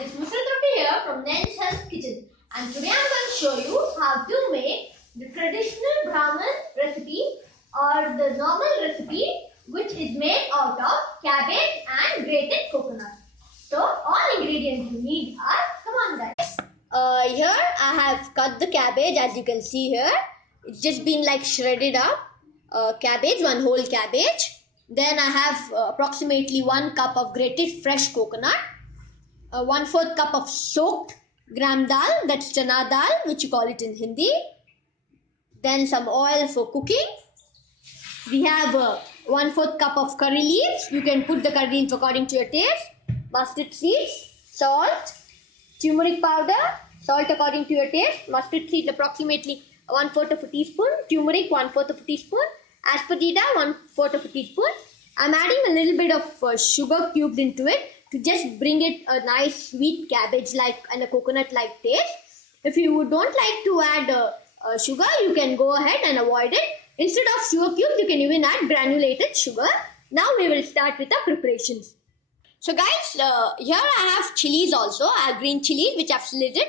this is Musratrappi here from Nen's Health Kitchen, and today I'm going to show you how to make the traditional Brahmin recipe or the normal recipe, which is made out of cabbage and grated coconut. So all ingredients you need are, come on guys. Here I have cut the cabbage, as you can see here. It's just been like shredded up cabbage, one whole cabbage. Then I have approximately 1 cup of grated fresh coconut, 1/4 cup of soaked gram dal, that's chana dal, which you call it in Hindi. Then some oil for cooking. We have 1/4 cup of curry leaves. You can put the curry leaves according to your taste. Mustard seeds, salt, turmeric powder, salt according to your taste. Mustard seeds approximately 1/4 of a teaspoon. Turmeric 1/4 of a teaspoon. Asafoetida 1/4 of a teaspoon. I'm adding a little bit of sugar cubed into it to just bring it a nice sweet cabbage like and a coconut like taste. If you don't like to add sugar, you can go ahead and avoid it. Instead of sugar cubes, you can even add granulated sugar. Now we will start with the preparations. So guys, here I have chilies also. I have green chilies which I've slitted.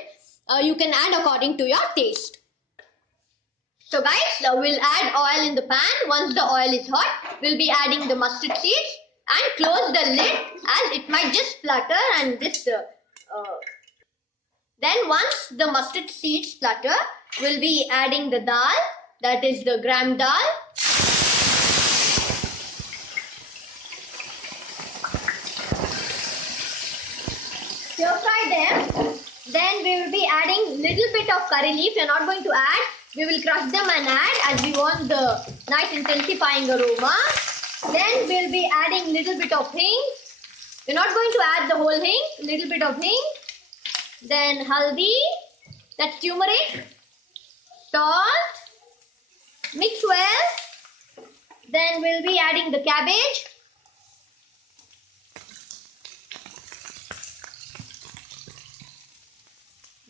You can add according to your taste. So guys, we'll add oil in the pan. Once the oil is hot, we'll be adding the mustard seeds and close the lid as it might just splutter and just then once the mustard seeds splutter, we'll be adding the dal, that is the gram dal. Stir fry them. Then we will be adding little bit of curry leaf. We're not going to add. We will crush them and add as we want the nice intensifying aroma. Then we'll be adding little bit of hing. We're not going to add the whole hing. Little bit of hing. Then haldi. That's turmeric. Salt. Mix well. Then we'll be adding the cabbage.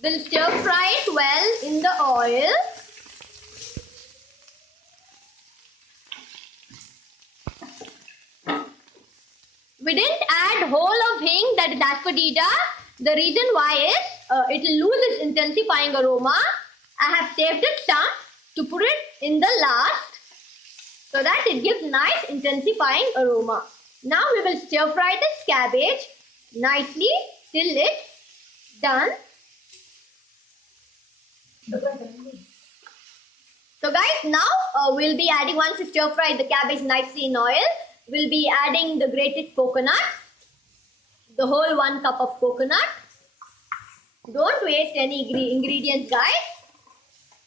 We'll stir fry it well in the oil. We didn't add whole of hing, that is asafoetida. The reason why is it will lose its intensifying aroma. I have saved it some to put it in the last so that it gives nice intensifying aroma. Now we will stir fry this cabbage nicely till it's done. So guys, now we'll be adding, once you stir fry the cabbage nicely in oil, we'll be adding the grated coconut, the whole 1 cup of coconut. Don't waste any ingredients guys.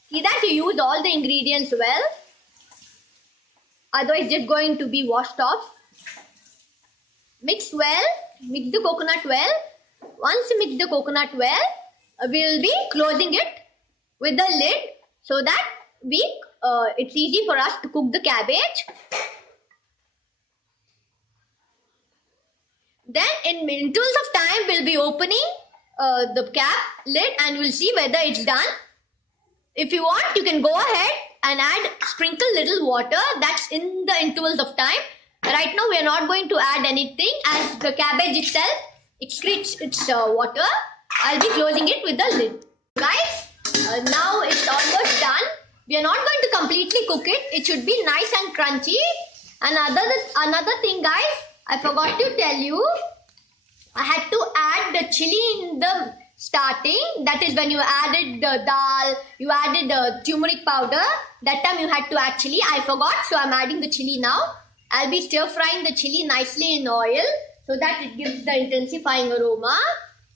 See that you use all the ingredients well, otherwise it's just going to be washed off. Mix well, mix the coconut well. Once you mix the coconut well, we'll be closing it with the lid so that it's easy for us to cook the cabbage. Then in intervals of time, we'll be opening the cap lid and we'll see whether it's done. If you want, you can go ahead and sprinkle little water. That's in the intervals of time. Right now, we are not going to add anything as the cabbage itself excretes its water. I'll be closing it with the lid. Guys, now it's almost done. We are not going to completely cook it. It should be nice and crunchy. And another thing guys, I forgot to tell you, I had to add the chili in the starting. That is when you added the dal, you added the turmeric powder. That time you had to add chili. I forgot, so I'm adding the chili now. I'll be stir frying the chili nicely in oil so that it gives the intensifying aroma.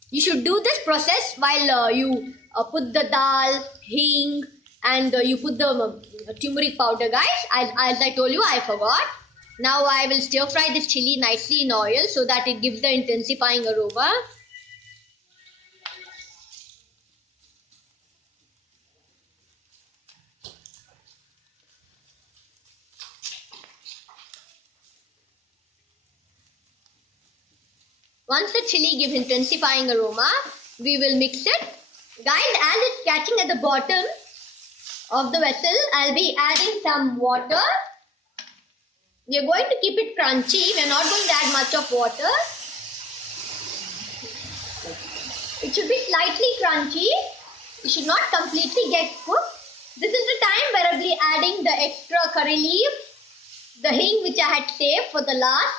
You should do this process while you put the dal, hing, and you put the turmeric powder guys. As I told you, I forgot. Now I will stir fry this chili nicely in oil so that it gives the intensifying aroma. Once the chili gives intensifying aroma, we will mix it. Guys, as it's catching at the bottom of the vessel, I'll be adding some water. We are going to keep it crunchy. We are not going to add much of water. It should be slightly crunchy. It should not completely get cooked. This is the time where I'll be adding the extra curry leaf, the hing which I had saved for the last,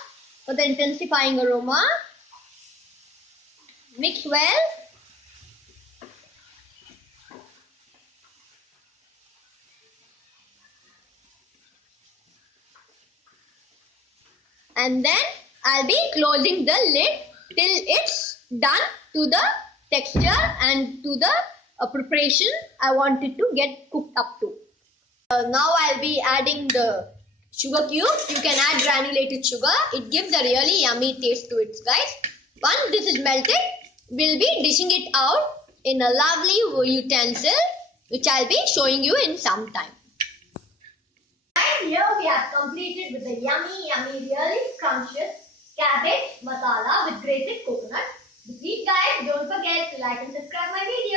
for the intensifying aroma. Mix well. And then I'll be closing the lid till it's done to the texture and to the preparation I want it to get cooked up to. Now I'll be adding the sugar cubes. You can add granulated sugar. It gives a really yummy taste to it, guys. Once this is melted, we'll be dishing it out in a lovely utensil, which I'll be showing you in some time. And here we have completed with the yummy, really scrumptious cabbage masala with grated coconut. Please guys, don't forget to like and subscribe my video.